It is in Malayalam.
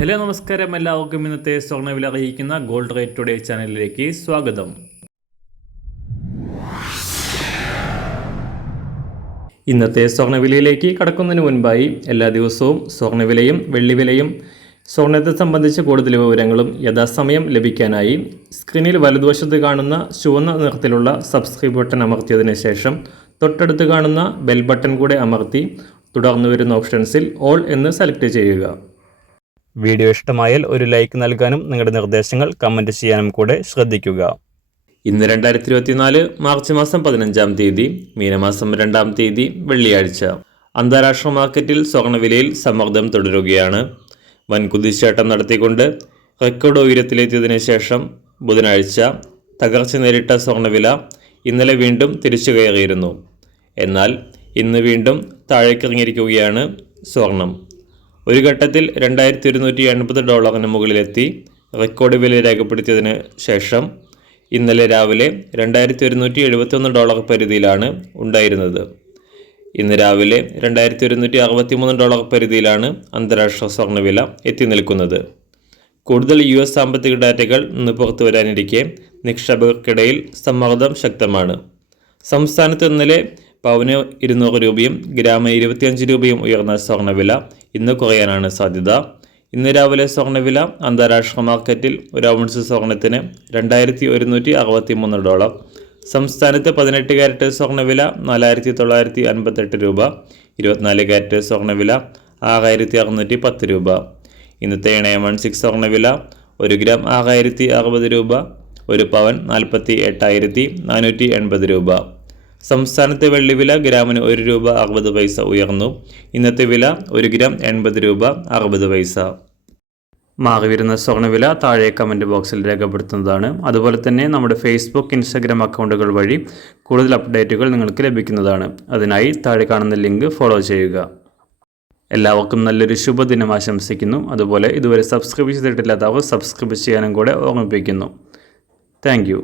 ഹലോ നമസ്കാരം, എല്ലാവർക്കും ഇന്നത്തെ സ്വർണ്ണവില അറിയിക്കുന്ന ഗോൾഡ് റേറ്റ് ടുഡേ ചാനലിലേക്ക് സ്വാഗതം. ഇന്നത്തെ സ്വർണ്ണവിലയിലേക്ക് കടക്കുന്നതിന് മുൻപായി എല്ലാ ദിവസവും സ്വർണ്ണവിലയും വെള്ളിവിലയും സ്വർണ്ണത്തെ സംബന്ധിച്ച കൂടുതൽ വിവരങ്ങളും യഥാസമയം ലഭിക്കാനായി സ്ക്രീനിൽ വലതുവശത്ത് കാണുന്ന ചുവന്ന നിറത്തിലുള്ള സബ്സ്ക്രൈബ് ബട്ടൺ അമർത്തിയതിനു ശേഷം തൊട്ടടുത്ത് കാണുന്ന ബെൽ ബട്ടൺ കൂടെ അമർത്തി തുടർന്ന് വരുന്ന ഓപ്ഷൻസിൽ ഓൾ എന്ന് സെലക്ട് ചെയ്യുക. വീഡിയോ ഇഷ്ടമായാൽ ഒരു ലൈക്ക് നൽകാനും നിങ്ങളുടെ നിർദ്ദേശങ്ങൾ കമൻറ്റ് ചെയ്യാനും കൂടെ ശ്രദ്ധിക്കുക. ഇന്ന് 2024 മാർച്ച് മാസം 15-ാം തീയതി, മീനമാസം 2-ാം തീയതി, വെള്ളിയാഴ്ച. അന്താരാഷ്ട്ര മാർക്കറ്റിൽ സ്വർണ്ണവിലയിൽ സമ്മർദ്ദം തുടരുകയാണ്. വൻ കുതിച്ചുചാട്ടം നടത്തിക്കൊണ്ട് റെക്കോർഡ് ഉയരത്തിലെത്തിയതിനു ശേഷം ബുധനാഴ്ച തകർച്ച നേരിട്ട സ്വർണ്ണവില ഇന്നലെ വീണ്ടും തിരിച്ചു കയറിയിരുന്നു. എന്നാൽ ഇന്ന് വീണ്ടും താഴേക്കിറങ്ങിയിരിക്കുകയാണ് സ്വർണം. ഒരു ഘട്ടത്തിൽ $2180 മുകളിലെത്തി റെക്കോർഡ് വില രേഖപ്പെടുത്തിയതിന് ശേഷം ഇന്നലെ രാവിലെ $2171 പരിധിയിലാണ് ഉണ്ടായിരുന്നത്. ഇന്ന് രാവിലെ $2163 പരിധിയിലാണ് അന്താരാഷ്ട്ര സ്വർണ്ണവില എത്തി നിൽക്കുന്നത്. കൂടുതൽ US സാമ്പത്തിക ഡാറ്റകൾ ഇന്ന് പുറത്തു വരാനിരിക്കെ നിക്ഷേപകർക്കിടയിൽ സമ്മർദ്ദം ശക്തമാണ്. സംസ്ഥാനത്ത് ഇന്നലെ പവന് 200 രൂപയും ഗ്രാമിന് 25 രൂപയും ഉയർന്ന സ്വർണ്ണവില ഇന്ന് കുറയാനാണ് സാധ്യത. ഇന്ന് രാവിലെ സ്വർണ്ണവില അന്താരാഷ്ട്ര മാർക്കറ്റിൽ ഒരു ഔൺസ് സ്വർണ്ണത്തിന് $2163. സംസ്ഥാനത്ത് 18 കാരറ്റ് സ്വർണ്ണവില $4958 രൂപ, 24 കാരറ്റ് സ്വർണ്ണവില $6610 രൂപ. ഇന്നത്തെ 916 സ്വർണ്ണവില 1 ഗ്രാം $6060 രൂപ, 1 പവൻ $48,480 രൂപ. സംസ്ഥാനത്തെ വെള്ളിവില ഗ്രാമിന് 1 രൂപ 60 പൈസ ഉയർന്നു. ഇന്നത്തെ വില 1 ഗ്രാം 80 രൂപ 60 പൈസ. മാറിവരുന്ന സ്വർണ്ണവില താഴെ കമൻറ്റ് ബോക്സിൽ രേഖപ്പെടുത്തുന്നതാണ്. അതുപോലെ തന്നെ നമ്മുടെ ഫേസ്ബുക്ക്, ഇൻസ്റ്റാഗ്രാം അക്കൗണ്ടുകൾ വഴി കൂടുതൽ അപ്ഡേറ്റുകൾ നിങ്ങൾക്ക് ലഭിക്കുന്നതാണ്. അതിനായി താഴെ കാണുന്ന ലിങ്ക് ഫോളോ ചെയ്യുക. എല്ലാവർക്കും നല്ലൊരു ശുഭദിനം ആശംസിക്കുന്നു. അതുപോലെ ഇതുവരെ സബ്സ്ക്രൈബ് ചെയ്തിട്ടില്ലാത്തവർ സബ്സ്ക്രൈബ് ചെയ്യാനും കൂടെ ഓർമ്മിപ്പിക്കുന്നു. Thank you.